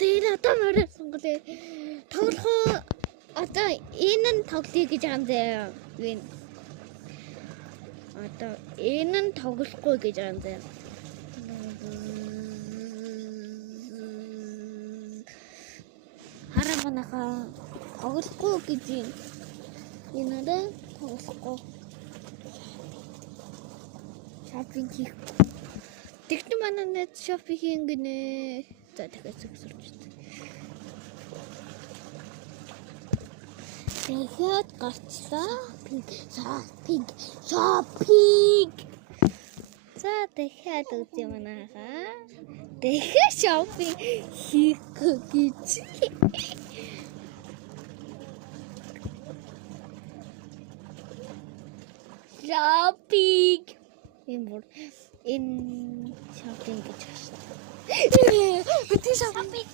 энэ одоо морой сонголоо. Тоглохоо одоо энэ нь тоглоё гэж байгаа юм заяа. Одоо энэ нь тоглохгүй гэж байгаа юм заяа. Хараа манайхаа тоглохгүй гэж юм. Энэ дэ тоглохгүй. Шопинг хийх. Тэгтэн манай net шопинг хийгнэ. За дахиад зөвсөрч. Тэгээд гарчлаа. Шопинг. За дахиад үзье манайхаа. Дахиад шопинг хийх гэж. Шопинг. Энэ шопинг гэж байна. Бити шопинг.